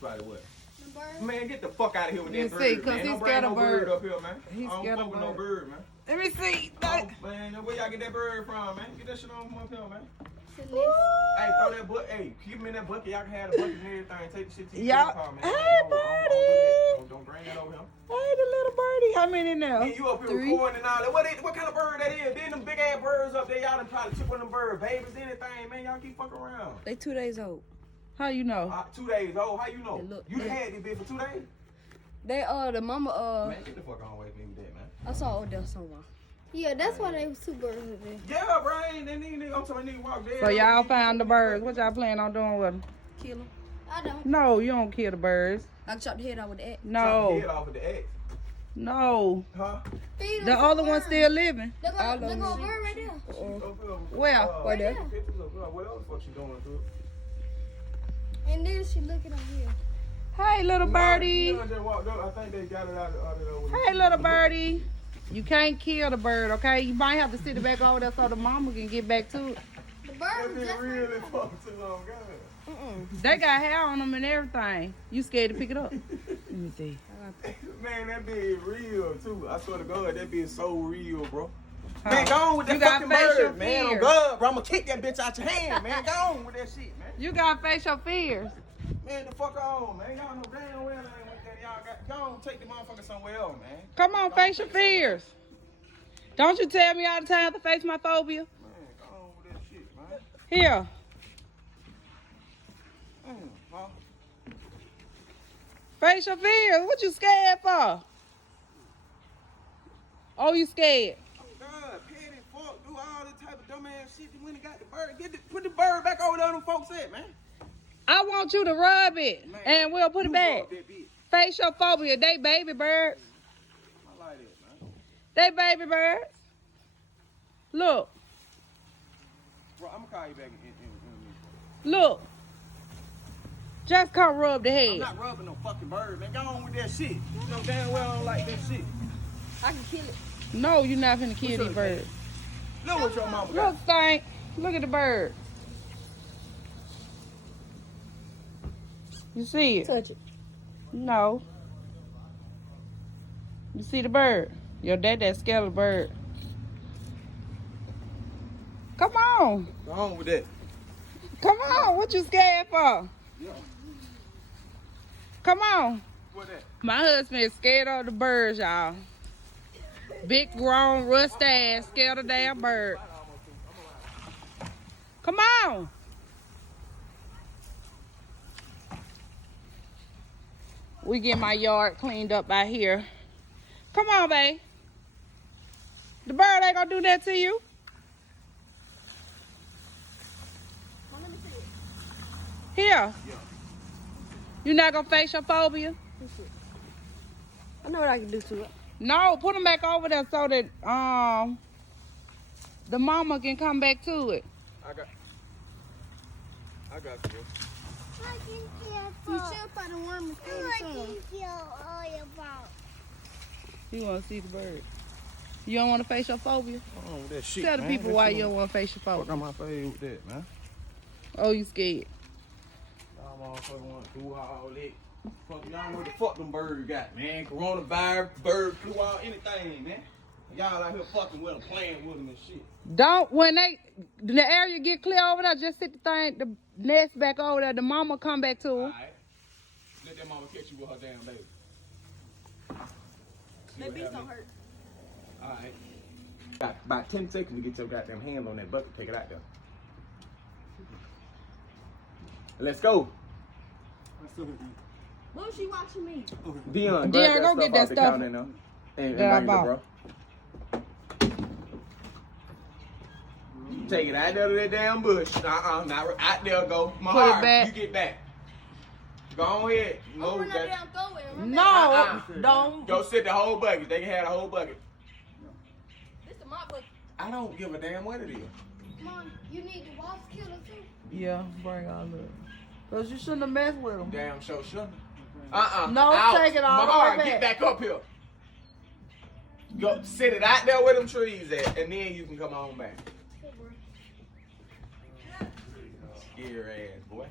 Probably what? The bird. Man, get the fuck out of here with You that see, bird, 'cause man. he's Don't bring scared no of bird bird. up here, man. He's I don't scared of fuck with no bird. bird, man. Let me see. Oh, man, where y'all get that bird from, man? Get that shit on from up here, man. Woo. Hey, throw that bucket. Hey, keep him in that bucket. Y'all can have the bucket and everything. Take the shit to your Y'all- car, man. Hey, Don't do that. Don't bring that over here. Hey, the little birdie. How many now? Then you up here 3. recording and all that. What kind of bird that is? Then them big ass birds up there, y'all done probably took one of them bird babies, anything, man. Y'all keep fucking around. They 2 days old. How you know? 2 days old. How you know? Hey, look, You done they- had this bitch for 2 days? They the mama Man, get the fuck on away from me with that, man. I saw Odell somewhere. Yeah, that's why they was 2 birds up there. Yeah, bro. Ain't that nigga? I'm telling you, nigga walk there. So y'all found the birds. What y'all plan on doing with them? Kill them. I don't. No, you don't kill the birds. I can chop the head out with the axe. Chop the No, head off of the egg. no. Huh? Feed 'em The some other one's worms. still living. Look All at of look them. at a bird right there. Where? Right there. Pictures of what else the fuck she doing to it? And then she looking over here. Hey, little birdie. You know, just walked up. I think they got it out of Hey, little birdie. You can't kill the bird, okay? You might have to sit it back over there so the mama can get back to it. The bird That was been just really right there. fucking too long, God. They got hair on them and everything. You scared to pick it up? Let me see. Man, that bitch real too. I swear to God, that bitch so real, bro. Huh. Man, go on with that You got fucking facial bird, man. On fears. God, bro. I'm gonna kick that bitch out your hand, man. Go on with that shit, man. You got facial fears. Man, the fuck on, man. Y'all know damn well I ain't with that. Y'all got go on, take the motherfucker somewhere else, man. Come on, face your fears. Don't you tell me all the time to face my phobia? Man, go on with that shit, man. Here. Huh? Face your fears. What you scared for? Oh, you scared? Oh God, petty, fuck, do all this type of dumbass shit. When he got the bird, put the bird back over there. Them folks at, man. I want you to rub it Man, and we'll put it you back. rub that bitch. Facial phobia. They baby birds. I like that, man. They baby birds. Look. Bro, I'm gonna call you back in. Look. Just come rub the I'm head. not rubbing no fucking bird, man. Go on with that shit. You know damn well I don't like that shit. I can kill it. No, you're not finna kill What's these up, birds. Look what your mama got. Look, Stank. Look at the bird. You see it? Touch it. No. You see the bird? Your dad that scared of the bird. Come on. Go on with that. Come on. What you scared for? Yeah. Come on. What that? My husband is scared of the birds, y'all. Big, grown, rust ass, scared of damn bird. Come on. We get my yard cleaned up out here. Come on, babe. The bird ain't gonna do that to you. Well, let me see it. Here. You not gonna face your phobia? I know what I can do to it. No, put them back over there so that the mama can come back to it. I got you. I can kill. You should find a worm and feed it to him. You wanna see the bird? You don't wanna face your phobia? Go on with that shit, Tell the man. people That why shit you don't wanna face your Fuck phobia. on my face with that, man. Oh, you scared. Y'all motherfucker want to do all that. Fuck, y'all know what the fuck them birds got, man. Coronavirus, bird flu, all anything, man. Y'all out here fucking with them, playing with them and shit. Don't, when the area get clear over there, just sit the nest back over there. The mama come back to her. Alright. Let that mama catch you with her damn baby. That beast don't hurt. Alright. Got about 10 seconds to get your goddamn hand on that bucket. Take it out there. Let's go. What was she watching me? Dion, Dion, go get that off the stuff counter now. And that I bring it, bought. bro. Take it out there to that damn bush. Not out there. Go. My Put it heart. back. You get back. Go ahead. Move Open that that. damn doorway. No, don't. Go sit the whole bucket. They can have the whole bucket. This is my book. I don't give a damn what it is. Come on, you need the wasp killer too. Yeah, bring all of it. Cause you shouldn't have messed with them. Damn sure shouldn't. No, Out. take it all the way Mahar, back. get back up here. Go sit it out there where them trees at, and then you can come on back. Scary ass boy.